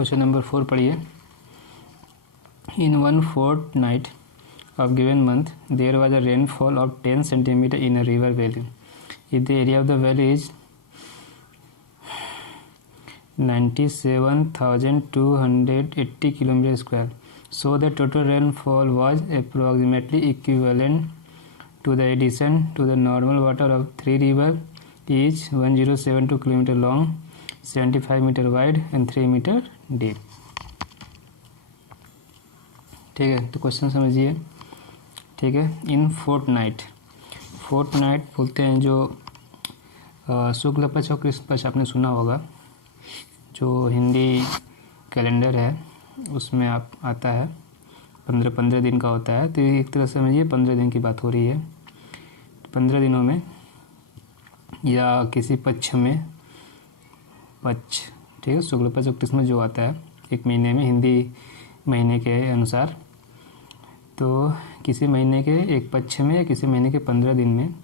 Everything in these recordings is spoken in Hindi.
क्वेश्चन नंबर 4 पढ़िए। इन 1 fortnight of given month there was a rainfall of 10 centimeter in a river valley. If the area of the valley is 97,280 km square, so the total rainfall was approximately equivalent to the addition to the normal water of 3 rivers, each 1072 km long, 75 meter wide and 3 meter deep. ठीक है, तो क्वेश्चन समझिए। ठीक है, इन फोर्टनाइट बोलते हैं जो शुक्ल पक्ष और कृष्ण पक्ष, आपने सुना होगा, जो हिंदी कैलेंडर है उसमें आप आता है 15 दिन का होता है। तो एक तरह से समझिए 15 दिन की बात हो रही है। 15 दिनों में या किसी पक्ष में, पक्ष, ठीक है, शुक्ल पक्ष और कृष्ण जो आता है एक महीने में, हिंदी महीने के अनुसार, तो किसी महीने के एक पक्ष में या किसी महीने के 15 दिन में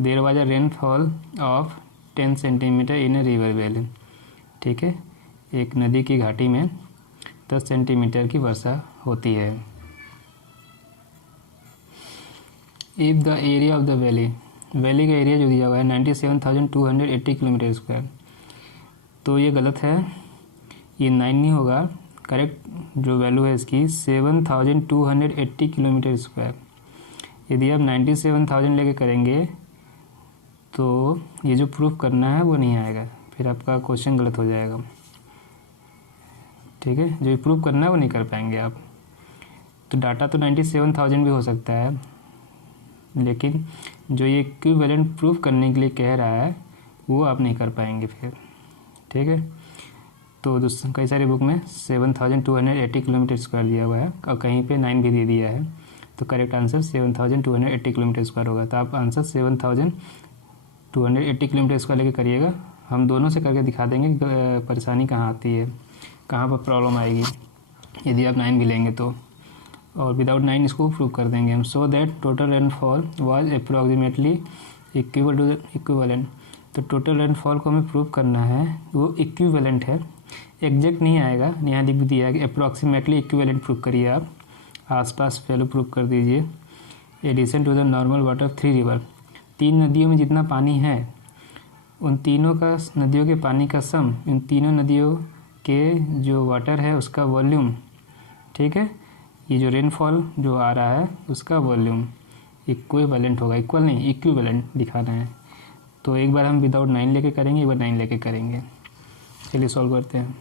there was a rainfall of 10 centimetre in a river valley. ठीक है, एक नदी की घाटी में 10 सेंटीमीटर की वर्षा होती है। If the area of the valley का एरिया जो दिया हुआ है 97,280 किलोमीटर स्क्वायर, तो ये गलत है, ये 9 नहीं होगा। करेक्ट जो वैल्यू है इसकी 7,280 किलोमीटर स्क्वायर। यदि आप 97,000 लेके करेंगे तो ये जो प्रूफ करना है वो नहीं आएगा, फिर आपका क्वेश्चन गलत हो जाएगा। ठीक है, जो प्रूफ करना है वो नहीं कर पाएंगे आप। तो डाटा तो 97,000 भी हो सकता है, लेकिन जो ये इक्विवेलेंट प्रूफ करने के लिए कह रहा है वो आप नहीं कर पाएंगे फिर। ठीक है, तो कई सारी बुक में 7,280 किलोमीटर स्क्वायर दिया हुआ है और कहीं पे 9 भी दे दिया है, तो करेक्ट आंसर 7,280 किलोमीटर स्क्वायर होगा। तो आप आंसर 7,280 किलोमीटर स्क्वायर लेके करिएगा। हम दोनों से करके दिखा देंगे परेशानी कहाँ आती है, कहाँ पर प्रॉब्लम आएगी यदि आप 9 भी लेंगे तो, और विदाउट 9 इसको प्रूव कर देंगे हम। So that total rainfall was approximately equal to the equivalent. तो टोटल रेनफॉल को हमें प्रूव करना है, वो इक्विवेलेंट है, एग्जैक्ट नहीं आएगा, यहाँ लिख दिया है कि अप्रॉक्सीमेटली इक्विवेलेंट प्रूव करिए आप, आसपास वैल्यू प्रूव कर दीजिए। Addition to the normal water of 3 river, 3 नदियों में जितना पानी है उन तीनों का, नदियों के पानी का सम, इन तीनों नदियों के जो वाटर है उसका वॉल्यूम। ठीक है, ये जो रेनफॉल जो आ रहा है उसका वॉल्यूम इक्विवेलेंट होगा, इक्वल नहीं इक्विवेलेंट दिखाना है। तो एक बार हम विदाउट 9 लेके करेंगे, एक बार 9 लेके करेंगे। चलिए सॉल्व करते हैं।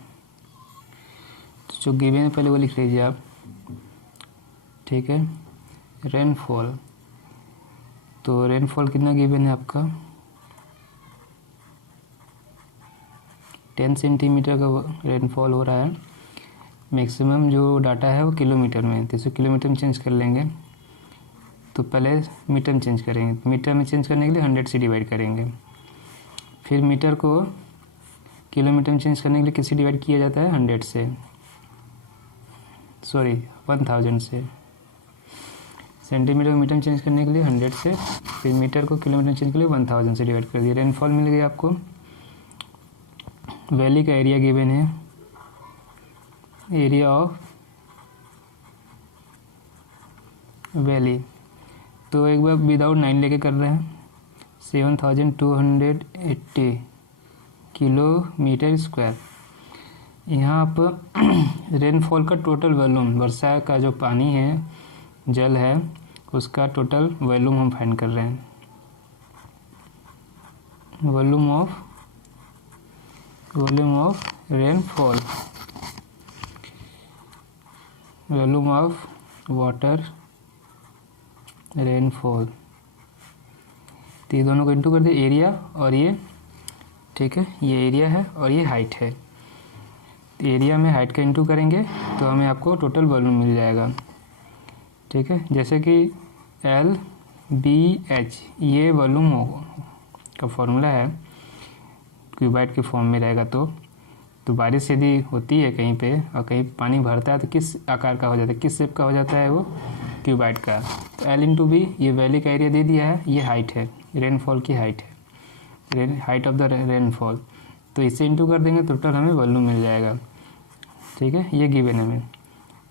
तो जो गिवन है पहले वो लिख लीजिए आप। ठीक है, रेनफॉल, तो रेनफॉल कितना गिवन है आपका 10 सेंटीमीटर का रेनफॉल हो रहा है। मैक्सिमम जो डाटा है वो किलोमीटर में है, तो इसे किलोमीटर में चेंज कर लेंगे। तो पहले मीटर में चेंज करेंगे, मीटर में चेंज करने के लिए 100 से डिवाइड करेंगे। फिर मीटर को किलोमीटर में चेंज करने के लिए किससे डिवाइड किया जाता है 100 से, सॉरी 1000 से। सेंटीमीटर को मीटर में चेंज करने के लिए 100 से, फिर मीटर को किलोमीटर में चेंज के लिए 1000 से डिवाइड कर दिया। रेनफॉल मिल गई आपको। वैली का एरिया गिवन है, एरिया ऑफ वैली, तो एक बार विदाउट 9 लेके कर रहे हैं। 7,280 किलोमीटर स्क्वायर। यहाँ पर रेनफॉल का टोटल वॉल्यूम, वर्षा का जो पानी है, जल है, उसका टोटल वॉल्यूम हम फाइंड कर रहे हैं। Volume of rainfall, volume of water rainfall. तो ये दोनों को इंटू कर दे, एरिया और ये, ठीक है, ये एरिया है और ये हाइट है। तो एरिया में हाइट का इंटू करेंगे तो हमें आपको टोटल वॉल्यूम मिल जाएगा। ठीक है, जैसे कि LBH ये वॉल्यूम का फॉर्मूला है, क्यूबाइट के फॉर्म में रहेगा। तो बारिश यदि होती है कहीं पे और कहीं पानी भरता है तो किस आकार का हो जाता है, किस शेप का हो जाता है वो, क्यूबाइट का। तो L/B ये वैली का एरिया दे दिया है, ये हाइट है, रेनफॉल की हाइट है, हाइट ऑफ द रेनफॉल। तो इसे इंटू कर देंगे, टोटल हमें वॉल्यूम मिल जाएगा। ठीक है, ये गिवन है हमें।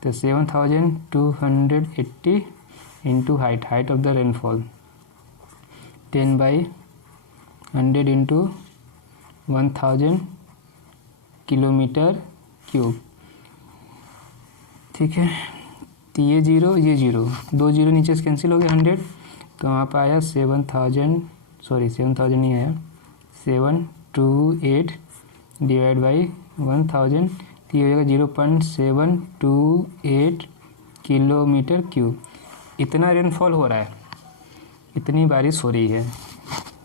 तो 7280 into height of the rainfall 10/100 into 1000 kilometre cube. ठीक है, तो ये 0 2 0 नीचे से कैंसिल हो गया 100, तो वहाँ पर आया 7000 नहीं आया, 728 डिवाइड बाई 1000, तो ये हो जाएगा 0.728 किलोमीटर क्यूब। इतना रेनफॉल हो रहा है, इतनी बारिश हो रही है।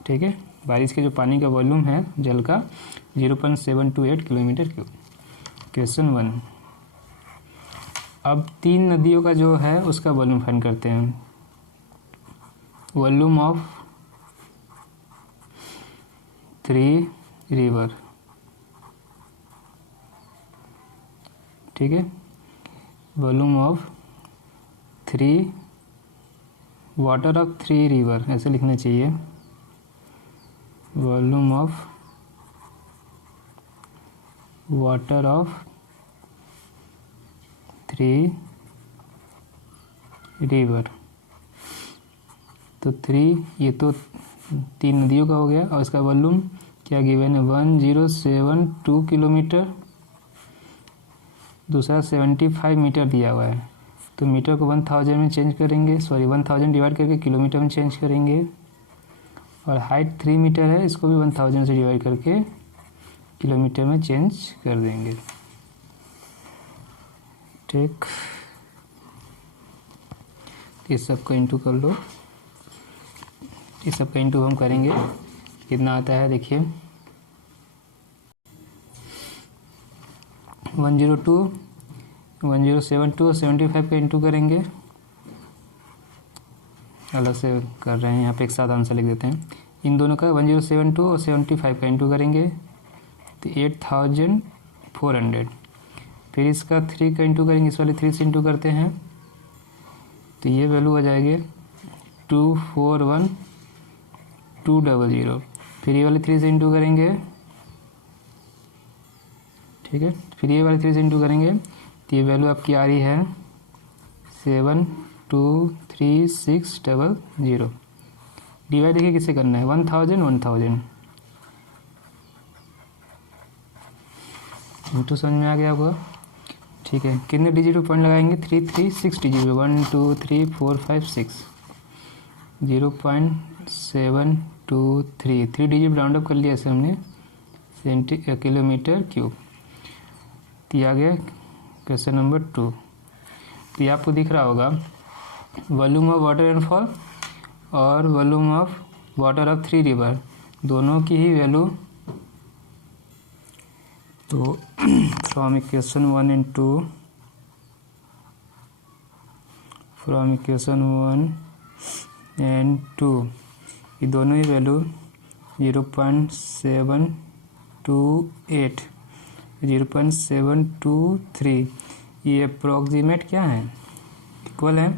ठीक है, बारिश के जो पानी का वॉल्यूम है जल का 0.728 किलोमीटर क्यूब। क्वेश्चन 1। अब 3 नदियों का जो है उसका वॉल्यूम फाइंड करते हैं। Volume of 3 river. ठीक है, volume of 3 water of 3 river, ऐसे लिखना चाहिए। Volume of water of 3 river. तो 3, ये तो 3 नदियों का हो गया, और इसका वॉल्यूम क्या गिवन है 1072 किलोमीटर, दूसरा 75 मीटर दिया हुआ है। तो मीटर को 1000 में चेंज करेंगे, 1000 डिवाइड करके किलोमीटर में चेंज करेंगे, और हाइट 3 मीटर है, इसको भी 1000 से डिवाइड करके किलोमीटर में चेंज कर देंगे। ठीक, इस सब का इंटू कर लो, इस सब का इंटू हम करेंगे, कितना आता है देखिए 102, 1072 और 75 का इंटू करेंगे। अलग से कर रहे हैं, यहाँ पे एक साथ आंसर लिख देते हैं। इन दोनों का 1072 और 75 का इंटू करेंगे तो 8400। फिर इसका 3 का इंटू करेंगे, इस वाले 3 से इंटू करते हैं तो ये वैल्यू हो जाएगी 241200। फिर ये वाले 3 से इंटू करेंगे, ठीक है, फिर ये वाले 3 से इंटू करेंगे तो ये वैल्यू आपकी आ रही है 723600। डिवाइड देखिए किससे करना है, 1000 इंटू समझ में आ गया आपको। ठीक है, कितने डिजिट पे पॉइंट लगाएंगे 6 डिजिट पे, 1 2 3 4 5 6, 0.723 3 डिजिट राउंड अप कर लिया ऐसे हमने किलोमीटर क्यूब। तो ये आ गया क्वेश्चन नंबर 2। तो ये आपको दिख रहा होगा वॉल्यूम ऑफ वाटर रेनफॉल और volume of water of 3 river, दोनों की ही वैल्यू। तो from equation 1 and 2, from equation 1 and 2 ये दोनों ही वैल्यू 0.728 0.723 ये अप्रॉक्सीमेट क्या है, इक्वल है,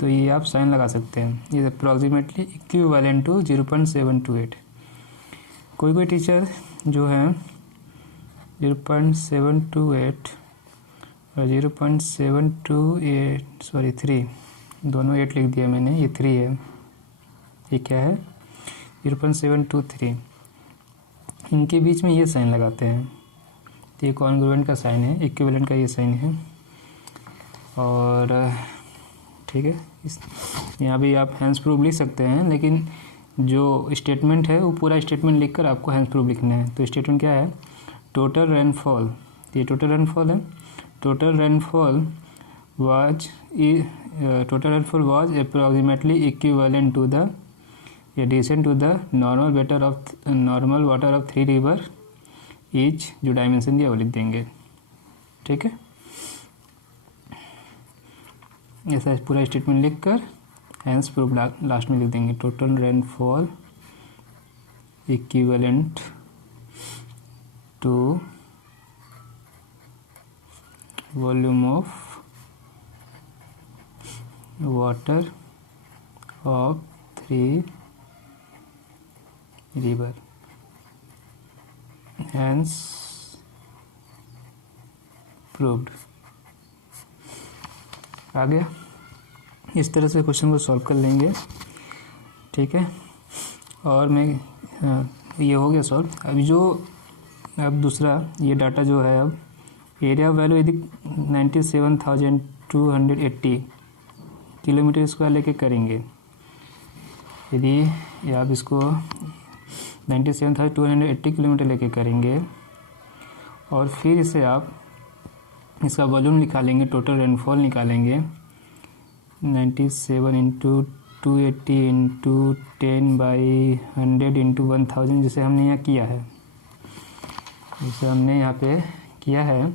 तो ये आप साइन लगा सकते हैं। ये अप्रॉक्सीमेटली इक्विवेलेंट टू 0.728। कोई टीचर जो है 0.728 और 3 दोनों 8 लिख दिया मैंने, ये 3 है, ये क्या है 0.723। इनके बीच में ये साइन लगाते हैं, तो ये कॉन्ग्रुएंट का साइन है, इक्विवेलेंट का ये साइन है। और ठीक है, इस यहाँ भी आप हैंड्स प्रूफ लिख सकते हैं, लेकिन जो स्टेटमेंट है वो पूरा स्टेटमेंट लिखकर आपको हैंड्स प्रूफ लिखना है। तो स्टेटमेंट क्या है, टोटल रेनफॉल, ये टोटल रेनफॉल है, total rainfall was approximately equivalent to the addition to the normal water of 3 river each, जो डायमेंशन दिया वो लिख देंगे। ठीक है, ऐसा पूरा स्टेटमेंट लिखकर हैंस प्रूफ लास्ट में लिख देंगे। Total rainfall equivalent to volume of water of 3 river, hence proved. आ गया। इस तरह से क्वेश्चन को सॉल्व कर लेंगे, ठीक है। और मैं ये हो गया सॉल्व। अब दूसरा ये डाटा जो है, अब एरिया वैल्यू यदि 97,280 किलोमीटर स्क्वायर लेके करेंगे, यदि आप इसको 97,280 किलोमीटर लेके करेंगे और फिर इसे आप इसका वॉल्यूम निकालेंगे, टोटल रेनफॉल निकालेंगे 97 इंटू 280 इंटू 10/100 इंटू 1000 जैसे हमने यहाँ किया है, किया है,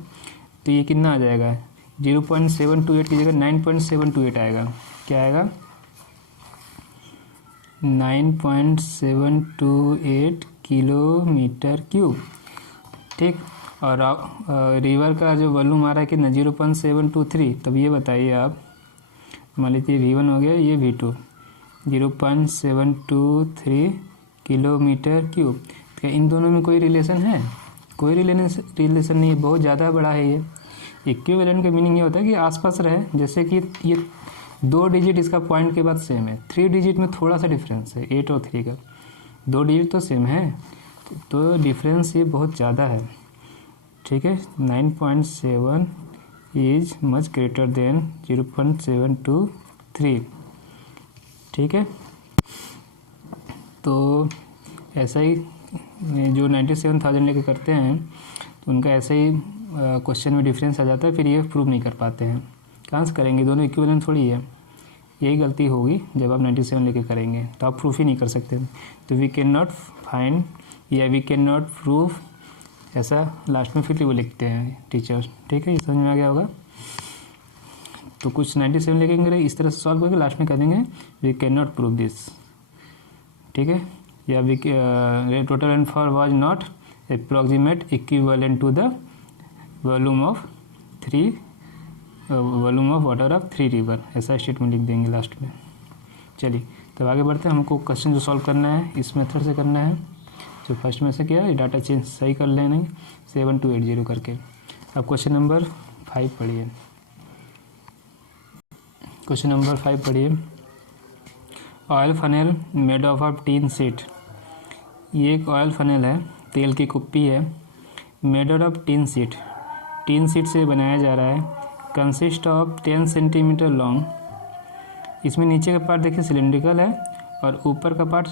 तो ये कितना आ जाएगा? 0.728 की जगह 9.728 आएगा। क्या आएगा? 9.728 किलोमीटर क्यूब, ठीक। और रिवर का जो वॉल्यूम आ रहा है कितना? 0.723। तब ये बताइए आप, मान लीजिए V1 हो गया, ये V2, 0.723 किलोमीटर क्यूब। क्या इन दोनों में कोई रिलेशन है? कोई रिलेशन नहीं है, बहुत ज़्यादा बड़ा है ये। इक्विवेलेंट का मीनिंग ये होता है कि आसपास रहे, जैसे कि ये 2 डिजिट इसका पॉइंट के बाद सेम है, 3 डिजिट में थोड़ा सा डिफरेंस है, 8 और 3 का, 2 डिजिट तो सेम है, तो डिफरेंस ये बहुत ज़्यादा है, ठीक है। 9.7 इज मच ग्रेटर देन 0.723, ठीक है। तो ऐसा ही जो 97,000 लेके करते हैं तो उनका ऐसे ही क्वेश्चन में डिफरेंस आ जाता है, फिर ये प्रूव नहीं कर पाते हैं। कहाँ से करेंगे? दोनों इक्विवेलेंट थोड़ी है, यही गलती होगी जब आप 97 लेके करेंगे, तो आप प्रूफ ही नहीं कर सकते। तो वी कैन नॉट फाइंड या वी कैन नॉट प्रूव, ऐसा लास्ट में फिर वो लिखते हैं टीचर, ठीक है। ये समझ में आ गया होगा। तो कुछ 97 लेके इस तरह से सॉल्व करके लास्ट में कह देंगे we can not prove this, ठीक है। या we total rainfall was not approximate equivalent to the volume of water of 3 river, ऐसा स्टेटमेंट लिख देंगे लास्ट में। चलिए तब आगे बढ़ते हैं। हमको क्वेश्चन जो सॉल्व करना है इस मेथड से करना है, जो फर्स्ट में से किया ये डाटा चेंज सही कर लेना 7280 करके। अब क्वेश्चन नंबर 5 पढ़िए। क्वेश्चन नंबर 5 पढ़िए। Oil funnel made of tin sheet. ये एक ऑयल फनेल है, तेल की कुप्पी है, made of tin sheet, tin sheet से बनाया जा रहा है। Consist of 10 centimetre long. इसमें नीचे का पार्ट देखिए सिलेंड्रिकल है और ऊपर का पार्ट